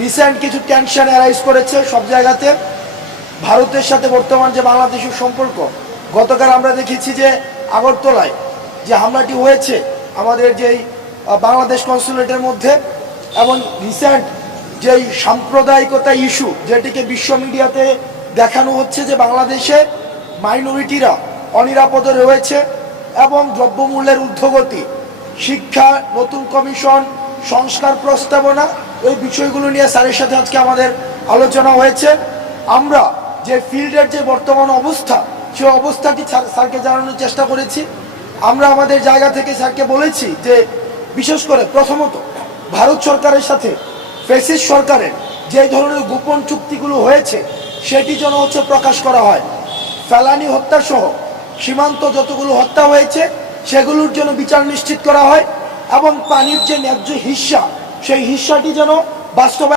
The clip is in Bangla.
রিসেন্ট কিছু টেনশন অ্যারাইজ করেছে সব জায়গাতে। ভারতের সাথে বর্তমান যে বাংলাদেশের সম্পর্ক, গতকাল আমরা দেখেছি যে আগরতলায় যে হামলাটি হয়েছে আমাদের যেই বাংলাদেশ কনসুলেটের মধ্যে, এবং রিসেন্ট যেই সাম্প্রদায়িকতা ইস্যু যেটিকে বিশ্ব মিডিয়াতে দেখানো হচ্ছে যে বাংলাদেশে মাইনরিটিরা অনিরাপদে রয়েছে এবং দ্রব্যমূল্যের ঊর্ধ্বগতি, শিক্ষা, নতুন কমিশন, সংস্কার প্রস্তাবনা, এই বিষয়গুলো নিয়ে স্যারের সাথে আজকে আমাদের আলোচনা হয়েছে। আমরা যে ফিল্ডের যে বর্তমান অবস্থা, সেই অবস্থাটি স্যারকে জানানোর চেষ্টা করেছি। আমরা আমাদের জায়গা থেকে স্যারকে বলেছি যে বিশেষ করে প্রথমত ভারত সরকারের সাথে ফ্যাসিস্ট সরকারের যে ধরনের গোপন চুক্তিগুলো হয়েছে সেটি যেন প্রকাশ করা হয়। ফেলানি হত্যা সহ সীমান্ত যতগুলো হত্যা হয়েছে সেগুলোর জন্য বিচার নিশ্চিত করা হয় এবং পানির যে ন্যায্য হিস্সা, সেই হিস্সাটি যেন বাস্তবায়ন